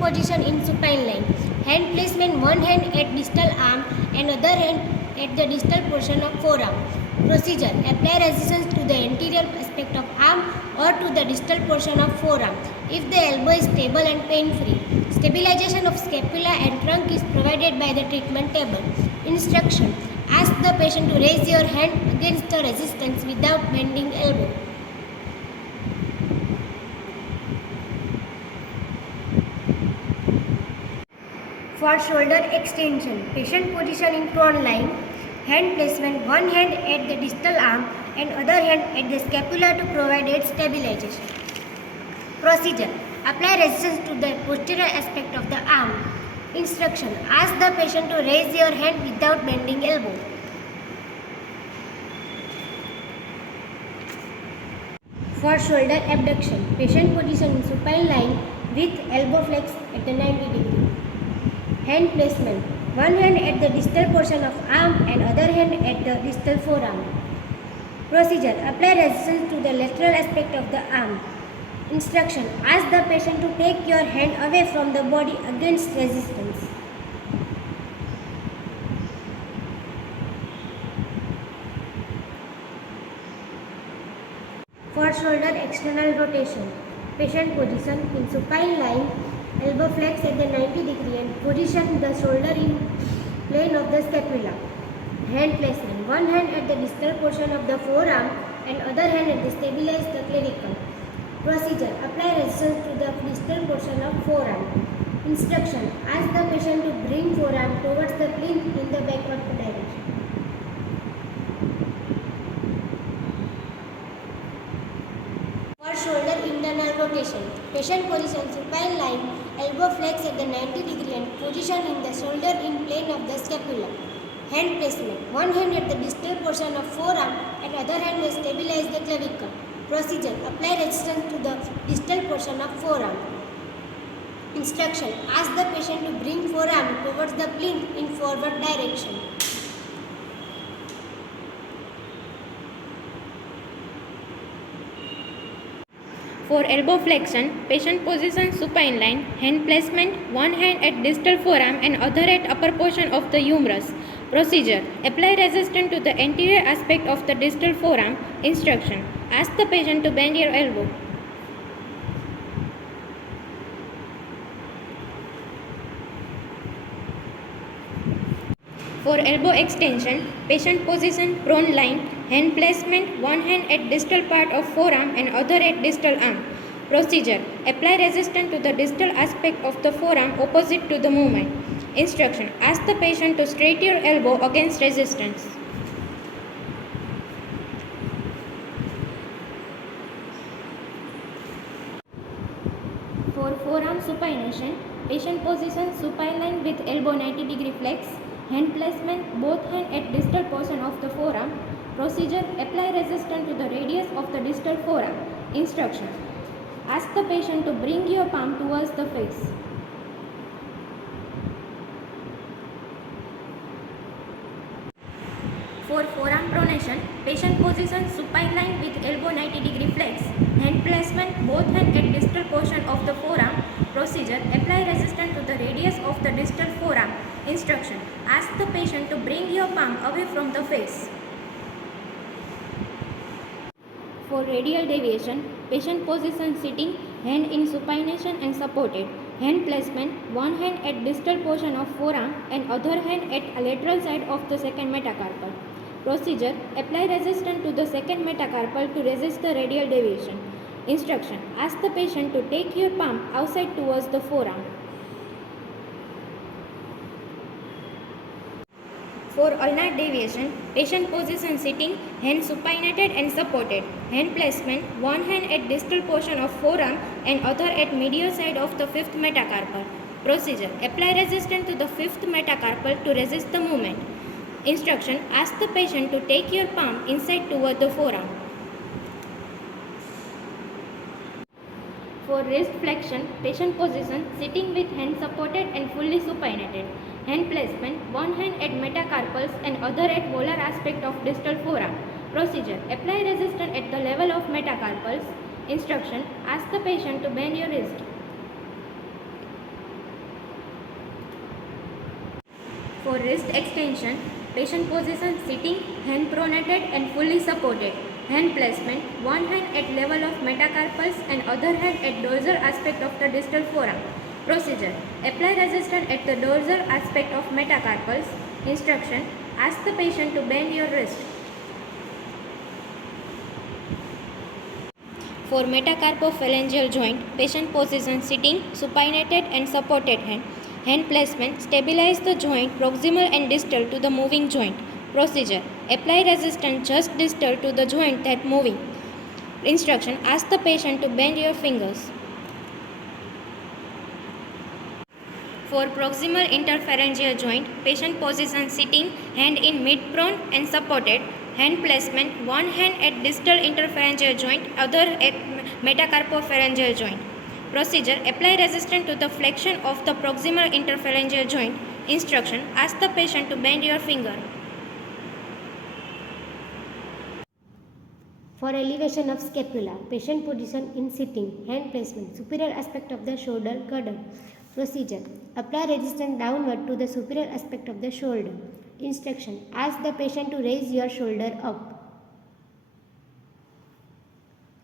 position in supine line. Hand placement, one hand at distal arm and other hand at the distal portion of forearm. Procedure: apply resistance to the anterior aspect of arm or to the distal portion of forearm if the elbow is stable and pain-free. Stabilization of scapula and trunk is provided by the treatment table. Instruction: ask the patient to raise your hand against the resistance without bending elbow. For shoulder extension, patient position in prone line, hand placement, one hand at the distal arm and other hand at the scapula to provide its stabilization. Procedure: apply resistance to the posterior aspect of the arm. Instruction: ask the patient to raise your hand without bending elbow. For shoulder abduction, patient position in supine line with elbow flex at the 90 degree. Hand placement, one hand at the distal portion of arm and other hand at the distal forearm. Procedure: apply resistance to the lateral aspect of the arm. Instruction: ask the patient to take your hand away from the body against resistance. For shoulder external rotation, patient position in supine line, elbow flex at the 90 degree and position the shoulder in plane of the scapula. Hand placement, one hand at the distal portion of the forearm and other hand at the stabilize the clavicle. Procedure: apply resistance to the distal portion of forearm. Instruction: ask the patient to bring forearm towards the plinth in the backward direction. For shoulder internal rotation, patient position supine line, elbow flex at the 90 degree and position in the shoulder in plane of the scapula. Hand placement, one hand at the distal portion of forearm and other hand will stabilize the clavicle. Procedure: apply resistance to the distal portion of forearm. Instruction: ask the patient to bring forearm towards the plinth in forward direction. For elbow flexion, patient position supine line, hand placement, one hand at distal forearm and other at upper portion of the humerus. Procedure: apply resistance to the anterior aspect of the distal forearm. Instruction: ask the patient to bend your elbow. For elbow extension, patient position prone line, hand placement, one hand at distal part of forearm and other at distal arm. Procedure: apply resistance to the distal aspect of the forearm opposite to the movement. Instruction: ask the patient to straighten your elbow against resistance. For forearm supination, patient position supine line with elbow 90 degree flex, hand placement, both hand at distal portion of the forearm. Procedure: apply resistance to the radius of the distal forearm. Instruction: ask the patient to bring your palm towards the face. For forearm pronation, patient position supine line with elbow 90 degree flex, hand placement, both hand at distal portion of the forearm. Procedure: apply resistance to the radius of the distal forearm. Instruction: ask the patient to bring your palm away from the face. For radial deviation, patient position sitting, hand in supination and supported. Hand placement, one hand at distal portion of forearm and other hand at lateral side of the second metacarpal. Procedure: apply resistance to the second metacarpal to resist the radial deviation. Instruction: ask the patient to take your palm outside towards the forearm. For ulnar deviation, patient position sitting, hand supinated and supported. Hand placement, one hand at distal portion of forearm and other at medial side of the fifth metacarpal. Procedure: apply resistance to the fifth metacarpal to resist the movement. Instruction: ask the patient to take your palm inside toward the forearm. For wrist flexion, patient position sitting with hand supported and fully supinated. Hand placement, one hand at metacarpals and other at volar aspect of distal forearm. Procedure: apply resistance at the level of metacarpals. Instruction: ask the patient to bend your wrist. For wrist extension, patient position sitting, hand pronated and fully supported. Hand placement, one hand at level of metacarpals and other hand at dorsal aspect of the distal forearm. Procedure: apply resistance at the dorsal aspect of metacarpals. Instruction: ask the patient to bend your wrist. For metacarpophalangeal joint, patient position sitting, supinated and supported hand. Hand placement, stabilize the joint proximal and distal to the moving joint. Procedure: apply resistance just distal to the joint that moving. Instruction: ask the patient to bend your fingers. For proximal interphalangeal joint, patient position sitting, hand in mid-prone and supported. Hand placement, one hand at distal interphalangeal joint, other at metacarpophalangeal joint. Procedure: apply resistance to the flexion of the proximal interphalangeal joint. Instruction: ask the patient to bend your finger. For elevation of scapula, patient position in sitting, hand placement, superior aspect of the shoulder girdle. Procedure: apply resistance downward to the superior aspect of the shoulder. Instruction: ask the patient to raise your shoulder up.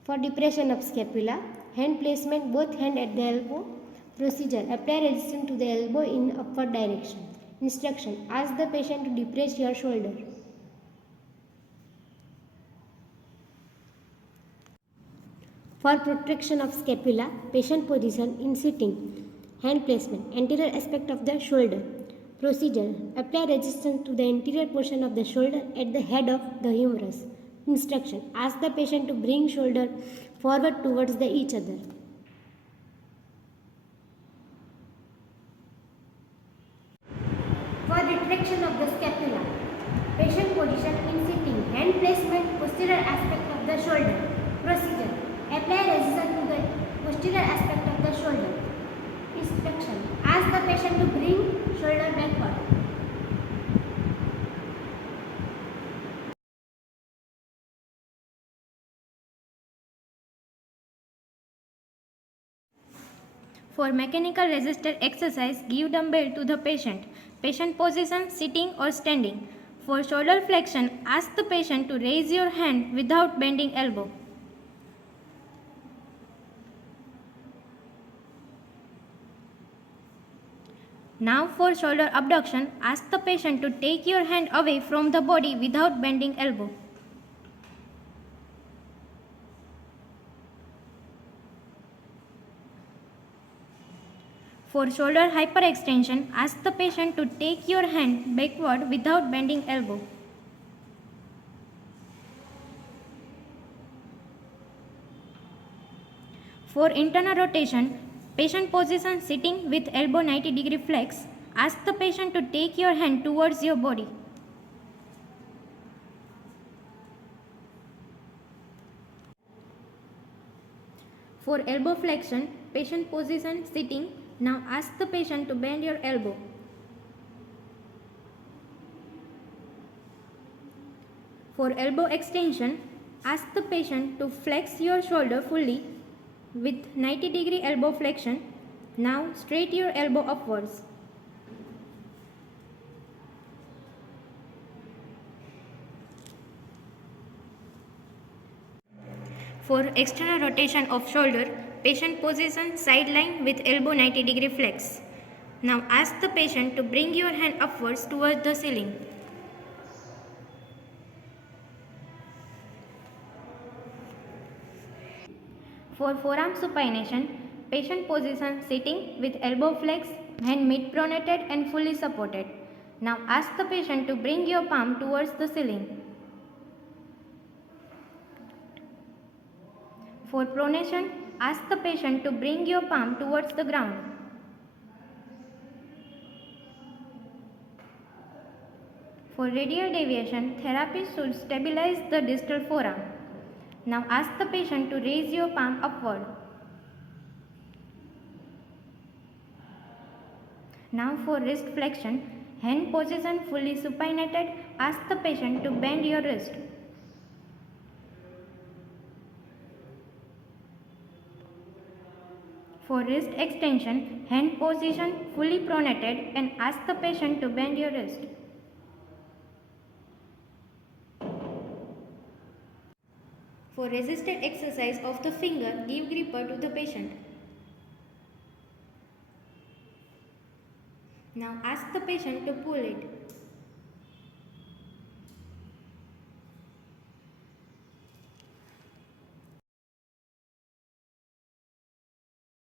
For depression of scapula, hand placement, both hand at the elbow. Procedure: apply resistance to the elbow in upward direction. Instruction: ask the patient to depress your shoulder. For protection of scapula, patient position in sitting, hand placement, anterior aspect of the shoulder. Procedure: apply resistance to the anterior portion of the shoulder at the head of the humerus. Instruction: ask the patient to bring shoulder forward towards each other. For retraction of the scapula, patient position in sitting, hand placement, posterior aspect of the shoulder. Procedure: apply resistance to the posterior aspect of the shoulder. Instruction: ask the patient to bring shoulder backward. For mechanical resisted exercise, give dumbbell to the patient. Patient position sitting or standing. For shoulder flexion, ask the patient to raise your hand without bending elbow. Now for shoulder abduction, ask the patient to take your hand away from the body without bending elbow. For shoulder hyperextension, ask the patient to take your hand backward without bending elbow. For internal rotation, patient position sitting with elbow 90-degree flex, ask the patient to take your hand towards your body. For elbow flexion, patient position sitting, now ask the patient to bend your elbow. For elbow extension, ask the patient to flex your shoulder fully with 90-degree elbow flexion. Now straight your elbow upwards. For external rotation of shoulder, patient position sideline with elbow 90-degree flex. Now ask the patient to bring your hand upwards towards the ceiling. For forearm supination, patient position sitting with elbow flex, hand mid-pronated and fully supported. Now ask the patient to bring your palm towards the ceiling. For pronation, ask the patient to bring your palm towards the ground. For radial deviation, therapist should stabilize the distal forearm. Now ask the patient to raise your palm upward. Now for wrist flexion, hand position fully supinated, ask the patient to bend your wrist. For wrist extension, hand position fully pronated and ask the patient to bend your wrist. For resisted exercise of the finger, give gripper to the patient. Now ask the patient to pull it.